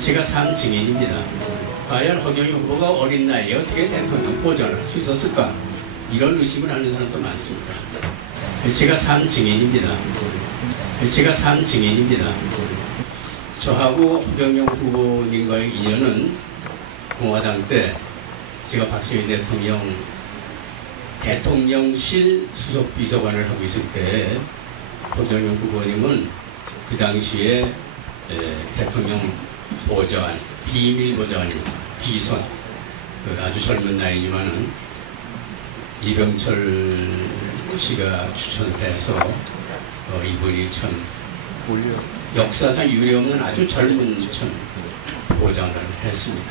제가 산 증인입니다. 과연 허경영 후보가 어린 나이에 어떻게 대통령 보좌를 할 수 있었을까? 이런 의심을 하는 사람도 많습니다. 제가 산 증인입니다. 제가 산 증인입니다. 저하고 허경영 후보님과의 인연은 공화당 때 제가 박정희 대통령실 수석비서관을 하고 있을 때 허경영 후보님은 그 당시에 대통령 보좌관, 비밀보좌관입니다. 비선. 아주 젊은 나이지만은 이병철 씨가 추천해서 이분이 참 역사상 유례없는 아주 젊은 보좌관을 했습니다.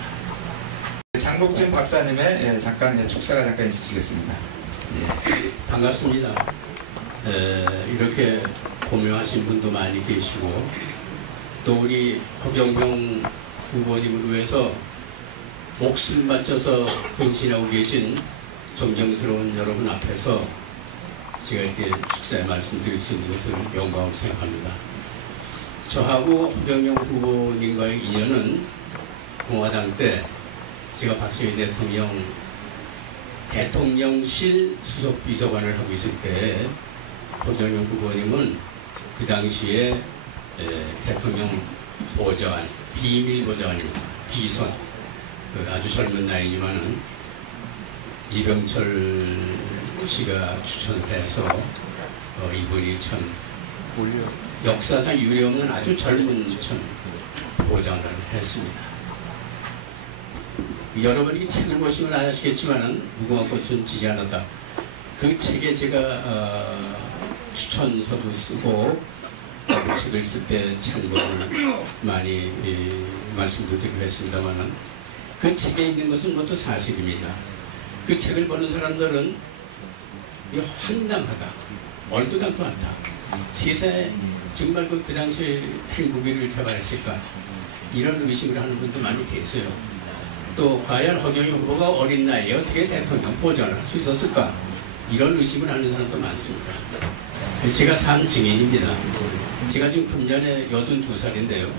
장복진 박사님의 잠깐 축사가 잠깐 있으시겠습니다. 예. 반갑습니다. 이렇게 고명하신 분도 많이 계시고 또 우리 허경영 후보님을 위해서 목숨 바쳐서 헌신하고 계신 존경스러운 여러분 앞에서 제가 이렇게 축사의 말씀드릴 수 있는 것을 영광으로 생각합니다. 저하고 허경영 후보님과의 인연은 공화당 때 제가 박정희 대통령실 수석비서관을 하고 있을 때 허경영 후보님은 그 당시에 대통령 보좌관, 비밀보좌관입니다. 비선. 아주 젊은 나이지만은 이병철 씨가 추천해서 이분이 참 역사상 유례없는 아주 젊은 보좌관을 했습니다. 여러분이 책을 보시면 아시겠지만은 무궁화 꽃은 지지 않았다. 그 책에 제가 추천서도 쓰고 그 책을 쓸 때 참고를 많이 말씀도 드리고 했습니다만은 그 책에 있는 것은 모두 사실입니다. 그 책을 보는 사람들은 황당하다, 얼토당토 않다. 세상에 정말 그 당시에 행복이를 개발했을까? 이런 의심을 하는 분도 많이 계세요. 또 과연 허경영 후보가 어린 나이에 어떻게 대통령 보좌를 할 수 있었을까? 이런 의심을 하는 사람도 많습니다. 제가 산 증인입니다. 제가 지금 금년에 82살인데요.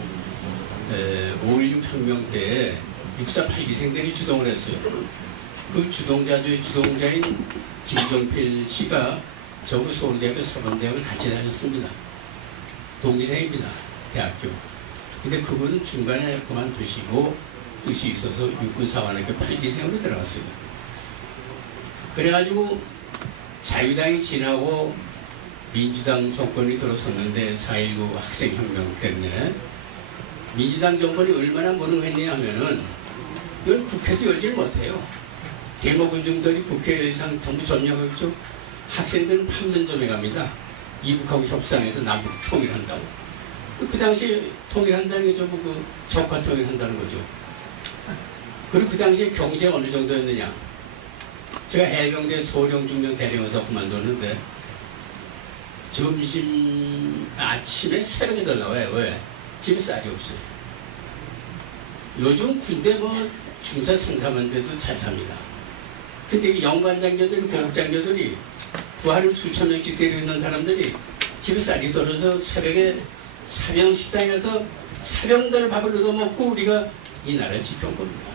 5.16 혁명 때 6.4 8기생들이 주동을 했어요. 그 주동자인 김종필 씨가 저구 서울대학교 사범대학을 같이 다녔습니다. 동기생입니다. 대학교. 근데 그분은 중간에 그만두시고 뜻이 있어서 육군사관학교 8기생으로 들어갔어요. 그래가지고 자유당이 지나고 민주당 정권이 들어섰는데 4.19 학생혁명 때문에 민주당 정권이 얼마나 무능했냐 하면은 이건 국회도 열질 못해요. 데모군중들이 국회의상 전부 점령하고 학생들은 판문점에 갑니다. 이북하고 협상해서 남북 통일한다고. 그 당시에 통일한다는 게 전부 그 적화 통일한다는 거죠. 그리고 그 당시에 경제가 어느 정도였느냐. 제가 해병대 소령중령 대령하다 그만뒀는데 아침에 새벽에 나와요. 왜? 집에 쌀이 없어요. 요즘 군대 중사 상사만 돼도 잘 삽니다. 근데 영관장교들이, 고급장교들이 부하를 수천 명씩 데리고 있는 사람들이 집에 쌀이 떨어져 새벽에 사병 식당에서 사병들 밥을 얻어먹고 우리가 이 나라를 지켜온 겁니다.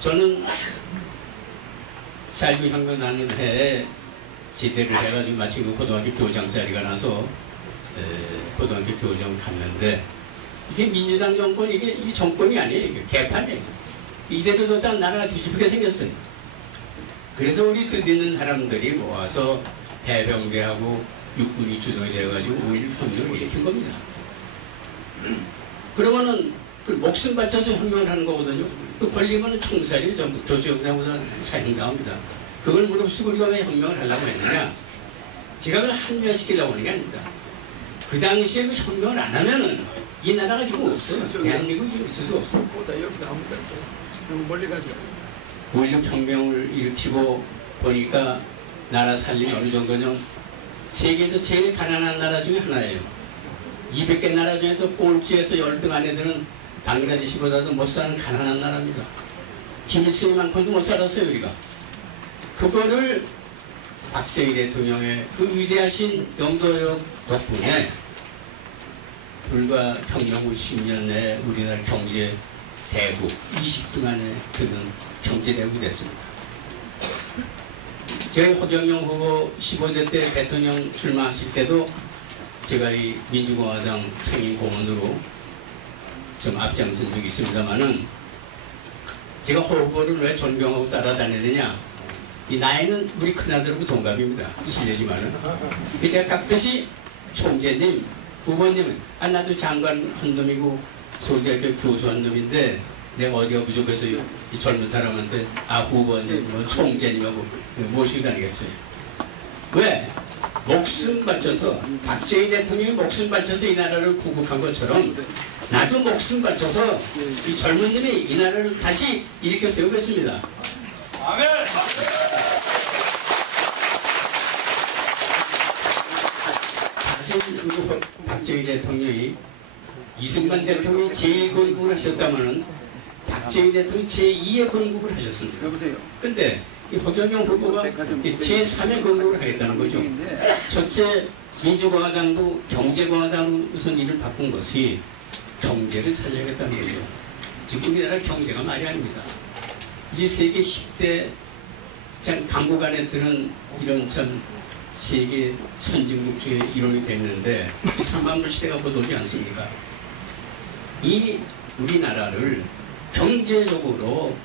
저는 4.19 혁명 나는 해에 제대를 해가지고 마침 고등학교 교장 자리가 나서 고등학교 교장을 갔는데 이게 민주당 정권, 이게 정권이 아니에요. 이게 개판이에요. 이대로 뒀다가 나라가 뒤집히게 생겼어요. 그래서 우리 뜻있는 사람들이 모아서 해병대하고 육군이 주동이 되어가지고 5.16 혁명을 일으킨 겁니다. 그러면은 그 목숨 바쳐서 혁명을 하는 거거든요. 그 걸리면 총살이 전부 조지영장보다 사형 나옵니다. 그걸 무릅쓰고 우리가 왜 혁명을 하려고 했느냐? 제가 그걸 합리화시키려고 하는 게 아닙니다. 그 당시에 그 혁명을 안 하면은 이 나라가 지금 없어요. 대한민국이 지금 있을 수 없어요. 5.16 혁명을 일으키고 보니까 나라 살림이 어느 정도냐. 세계에서 제일 가난한 나라 중에 하나예요. 200개 나라 중에서 꼴찌에서 열등 안에 드는 방글라데시보다도 못 사는 가난한 나라입니다. 김일성만큼도 못 살았어요, 우리가. 그거를 박정희 대통령의 그 위대하신 영도력 덕분에 불과 혁명 후 10년 내에 우리나라 경제 대국 20등 안에 드는 경제 대국이 됐습니다. 제가 허경영 후보 15대 때 대통령 출마하실 때도 제가 이 민주공화당 상임 고문으로 좀 앞장선 적이 있습니다만은 제가 허 후보를 왜 존경하고 따라다니느냐, 이 나이는 우리 큰아들하고 동갑입니다. 실례지만은 제가 깍듯이 총재님, 후보님은 나도 장관 한 놈이고 서울대학교 교수 한 놈인데 내가 어디가 부족해서 이 젊은 사람한테 후보님, 뭐 총재님하고 모시고 다니겠어요. 왜? 목숨 바쳐서 박정희 대통령이 목숨 바쳐서 이 나라를 구국한 것처럼 나도 목숨 바쳐서 이 젊은 놈이 이 나라를 다시 일으켜 세우겠습니다. 아멘. 사실 박정희 대통령이 이승만 대통령이 제1건국을 하셨다면은 박정희 대통령이 제2의 건국을 하셨습니다. 근데 이 허경영 후보가 제3의 건국을 하겠다는 거죠. 첫째, 민주공화당도 경제공화당으로 우선 일을 바꾼 것이 경제를 살려야겠다는 거죠. 지금 우리나라 경제가 말이 아닙니다. 이제 세계 10대 참 강국 안에 드는 이런 참 세계 선진국 중에 이론이 됐는데 이 3만불 시대가 곧 오지 않습니까? 이 우리나라를 경제적으로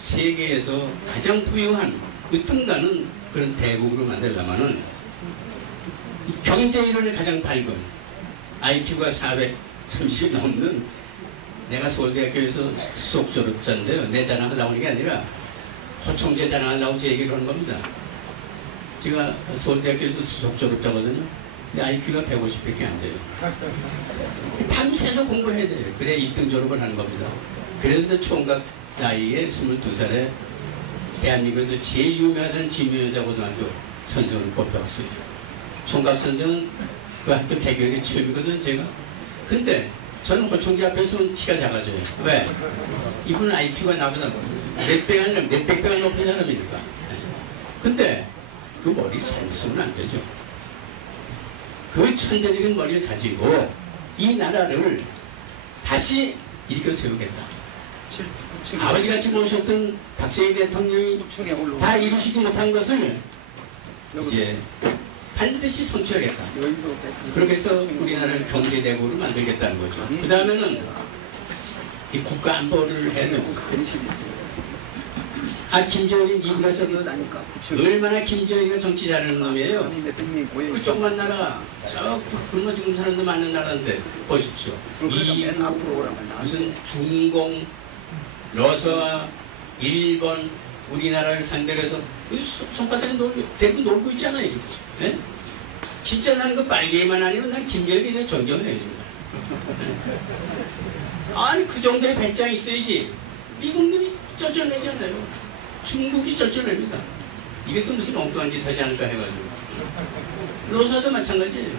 세계에서 가장 부유한 으뜸가는 그런 대국으로 만들려면은 이 경제 이론이 가장 밝은 IQ가 430이 넘는 내가 서울대학교에서 수석 졸업자인데요. 내 자랑하려고 하는 게 아니라 허총재 자랑하려고 제 얘기를 하는 겁니다. 제가 서울대학교에서 수석 졸업자거든요. 근데 IQ가 150밖에 안 돼요. 밤새서 공부해야 돼요. 그래야 1등 졸업을 하는 겁니다. 그래서 총각 나이에 22살에 대한민국에서 제일 유명하던 지명여자고등학교 선생을 뽑혀왔어요. 총각 선생은 그 학교 대결이 처음이거든요, 제가. 근데 저는 허총재 앞에서는 키가 작아져요. 왜? 이분은 IQ가 나보다 몇백 아니라 몇백 배가 높은 사람이니까. 근데 그 머리 잘 쓰면 안 되죠. 그 천재적인 머리를 가지고 이 나라를 다시 일으켜 세우겠다. 아버지같이 모셨던 박정희 대통령이 다 이루시지 못한 것을 이제 반드시 성취하겠다. 그렇게 해서 우리나라를 경제대국으로 만들겠다는 거죠. 그 다음에는 이 국가안보를 해야 됩니다. 김정은이 미국에서 얼마나 김정은이가 정치 잘하는 놈이에요. 그 조그만 나라, 저 굶어 죽는 사람도 많은 나라인데 보십시오. 무슨 중공, 러시아와 일본, 우리나라를 상대로 해서 손바닥에 대고 놀고 있잖아요. 지금. 네? 진짜 난 그 빨개만 아니면 난 김정은이는 존경해요. 네? 아니 그 정도의 배짱이 있어야지. 미국놈이 쩔쩔매잖아요. 중국이 쩔쩔맵니다. 이게 또 무슨 엉뚱한 짓 하지 않을까 해가지고. 러시아도 마찬가지예요.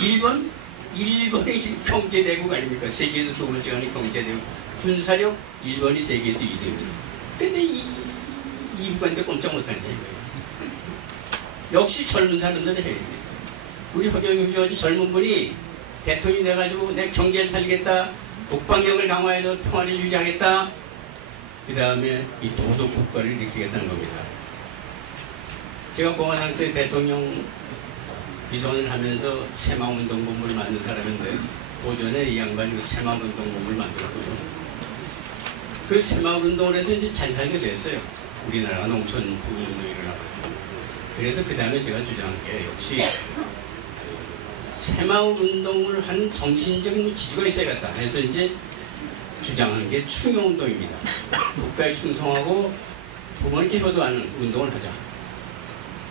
일본이 지금 경제대국 아닙니까? 세계에서 두 번째 가는 경제대국. 군사력 일본이 세계에서 2등입니다. 근데 이북한테 꼼짝 못하는 거예요. 역시 젊은 사람들 해야 돼. 우리 허경영 후보지 젊은 분이 대통령이 돼가지고 내 경제를 살리겠다, 국방력을 강화해서 평화를 유지하겠다, 그 다음에 이 도덕 국가를 일으키겠다는 겁니다. 제가 공화당 때 대통령 비서관을 하면서 새마을운동본부를 만든 사람인데 오전에 이 양반이 그 새마을운동본부를 만들었거든요. 그 새마을운동을 해서 이제 잘 살게 됐어요. 우리나라가 농촌 부흥운동이 일어나가지고. 그래서 그 다음에 제가 주장한 게 역시 새마을운동을 하는 정신적인 지주가 있어야겠다. 그래서 이제 주장한 게 충효운동입니다. 국가에 충성하고 부모님께 효도하는 운동을 하자.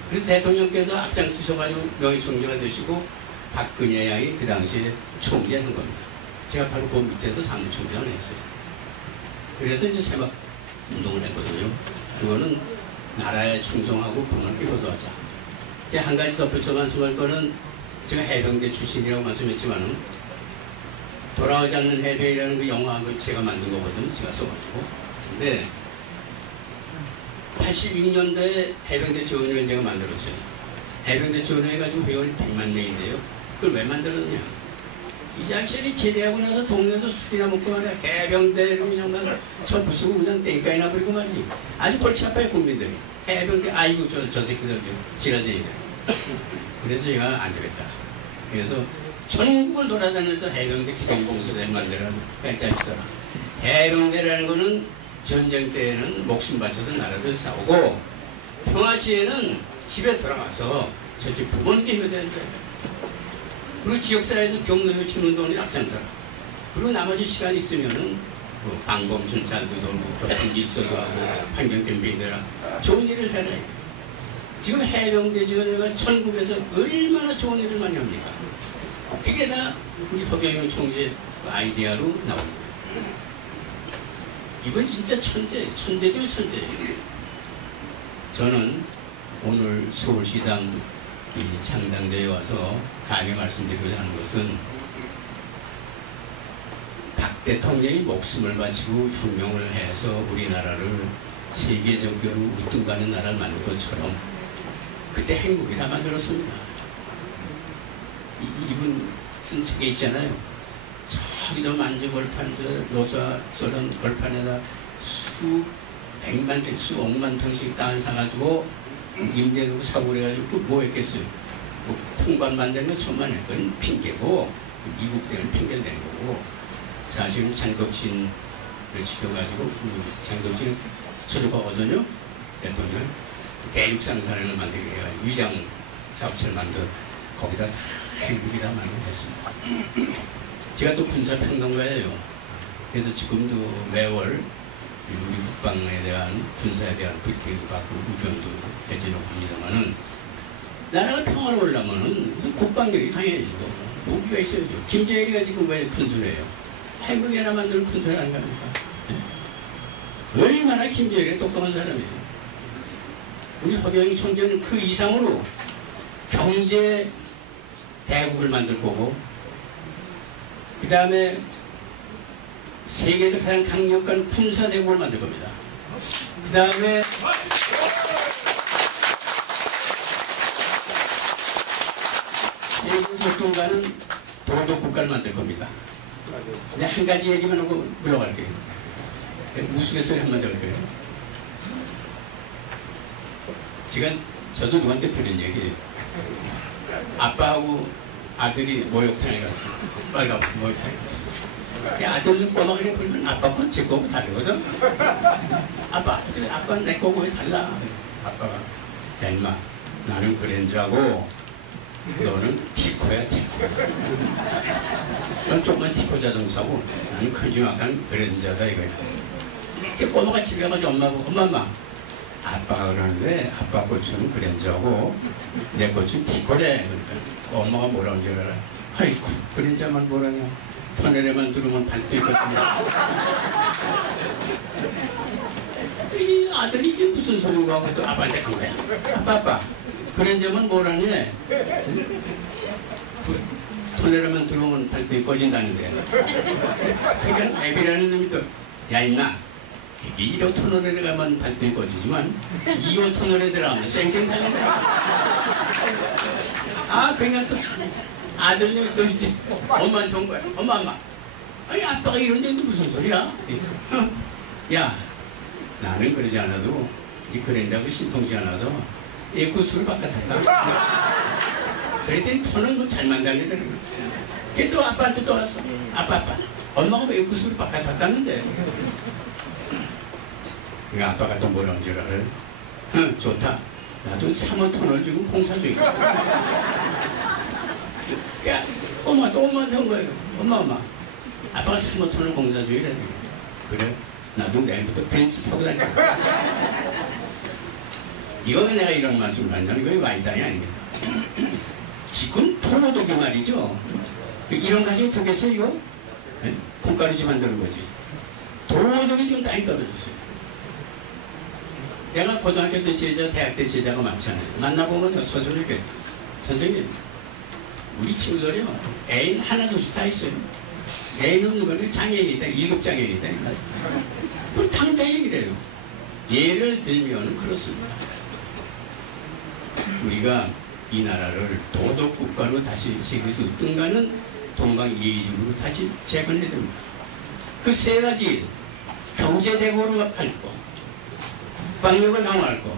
그래서 대통령께서 앞장서셔가지고 명예총리가 되시고 박근혜 양이 그 당시에 총재한 겁니다. 제가 바로 그 밑에서 사무총장을 했어요. 그래서 이제 새마을운동을 했거든요. 그거는 나라에 충성하고 부모님께 효도하자. 제가 한 가지 덧붙여 말씀할 거는 제가 해병대 출신이라고 말씀했지만은 돌아오지 않는 해병이라는 그 영화를 제가 만든 거거든요. 제가 써가지고. 근데 86년도에 해병대 지원회를 제가 만들었어요. 해병대 지원회 가지고 회원이 100만 명인데요. 그걸 왜 만들었냐? 이 자식이 제대하고 나서 동네에서 술이나 먹고 말이야. 해병대로 그냥 막 저 부수고 그냥 땡깡이나 부리고 말이지. 아주 골치 아파요, 국민들이. 해병대, 아이고, 저 새끼들, 지라제이들. 그래서 제가 안 되겠다. 그래서 전국을 돌아다니면서 해병대 기동봉사대 만들어 뺀짜시더라. 해병대라는 거는 전쟁 때에는 목숨 바쳐서 나라를 싸우고 평화 시에는 집에 돌아가서 저쪽 부모님께 효도해야 돼. 그리고 지역사회에서 경로요 주운동에 앞장서라. 그리고 나머지 시간 있으면은 뭐 방범순찰도 돌고 교통질서도 하고 환경 캠페인이라 좋은 일을 해라. 지금 해병대 지원회가 전국에서 얼마나 좋은 일을 많이 합니까? 그게 다 우리 허경영 총재 아이디어로 나온 거예요. 이건 진짜 천재죠, 천재. 저는 오늘 서울시당 이 창당대에 와서 감히 말씀드리고자 하는 것은 박 대통령이 목숨을 바치고 혁명을 해서 우리나라를 세계적으로 우뚝가는 나라를 만든 것처럼 그때 행복이 다 만들었습니다. 이분 쓴 책에 있잖아요. 저기 저 만주벌판, 저 노사서른 벌판에다 수백만 평, 수억만 평씩 땅을 사가지고 임대하고 사고를 해가지고 그 뭐 했겠어요? 뭐 콩밥 만드는 거 천만 원, 그건 핑계고 미국대는 핑계를 낸 거고 사실은 장덕진을 지켜가지고 장덕진 처족하거든요. 대통령 대륙상사령을 만들게 해가지고 위장 사업체를 만들 거기다 행복이 다 만들었습니다. 제가 또 군사평론가예요. 그래서 지금도 매월 우리 국방에 대한 군사에 대한 브리핑도 받고 의견도 해주려고 합니다만은 나라가 평화로우려면은 국방력이 강해야죠. 무기가 있어야죠. 김정일이가 지금 왜 군수래요? 해병이 하나 만들면 군수를 하는 겁니까? 네? 얼마나 김정일이 똑똑한 사람이에요. 우리 허경영 총재는 그 이상으로 경제 대국을 만들 거고 그 다음에 세계에서 가장 강력한 군사 대국을 만들 겁니다. 그 다음에 세계에서 통과는 도덕 국가를 만들 겁니다. 근데 한 가지 얘기만 하고 물러갈게요. 우스갯소리 한마디 할게요. 저도 누구한테 들은 얘기예요. 아빠하고 아들이 목욕탕에 갔어요. 빨간 목욕탕에 갔어요. 아들은 꼬마가 보면 아빠 건 제 거고 다르거든. 아빠는 내 거고 왜 달라? 아빠가 야 인마 나는 그랜저하고 너는 티코야 티코. 넌 조그만 티코 자동차고 나는 큼지막한 그랜저다 이거야. 꼬마가 집에 가가지고 엄마 아빠가 그러는데 아빠 꽃은 그랜저하고 내 꽃은 티코래. 그러니까 엄마가 뭐라고 줄 알아? 아이쿠 그랜저만 뭐라냐. 터널에만 들으면 발도 있거든요. 이 아들이 이게 무슨 소리인가 하고 또 아빠한테 간 거야. 아빠 그랜저만 뭐라니? 터널에만 들어오면 발도 꺼진다는데. 그러니까 애비라는 놈이 또 야 임마 1호 터널에 가면 발도 꺼지지만 2호 터널에 들어가면 쌩쌩 달린다. 그러니까 또 아들님이 또 이제 엄마한테 온 거야. 엄마 아니 아빠가 이런데 무슨 소리야? 야 나는 그러지 않아도 이 그랜저하고 신통치 않아서 이 구슬을 바꿔탔다. 그랬더니 터는 뭐 잘만 달리더라고. 걔 또 아빠한테 또 왔어. 아빠 엄마가 왜 구슬을 바꿔탔다는데. 그러니까 아빠가 또 뭐라는 줄 알아요? 좋다. 나도 3호 터널 지금 공사 중이야. 그러니까 꼬마도 엄마한테 한 거예요. 엄마 아빠가 3호 터널 공사 중이래. 그래 나도 내일부터 벤츠 타고 다닐 거야. 이거 왜 내가 이런 말씀을 하냐면 이거 와이단이 아닙니다. 지금 토모독이 말이죠. 이런 가지고 되겠어요 이거? 네? 콩가루지 만드는 거지. 토모독이 지금 많이 떨어졌어요. 내가 고등학교 때 제자, 대학 때 제자가 많잖아요. 만나보면 서술을 이렇게 선생님 우리 친구들이요 애인 하나둘씩 다 있어요. 애인 없는 거는 장애인이다. 7장애인이다. 그럼 당장 얘기를 해요. 예를 들면 그렇습니다. 우리가 이 나라를 도덕국가로 다시 세계에서 우뚝가는 동방 예의주로 다시 재건해야 됩니다. 그 세 가지 경제대국으로 할 거, 국방력을 강화할 거,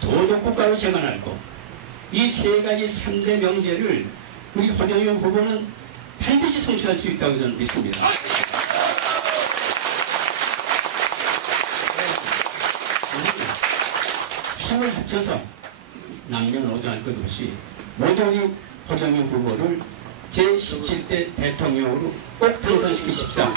도덕국가로 재건할 거, 이 세 가지 3대 명제를 우리 허경영 후보는 반드시 성취할 수 있다고 저는 믿습니다. 힘을 합쳐서 남녀노소 할 것 없이 모두 우리 허경영 후보를 제17대 대통령으로 꼭 당선시키십시오.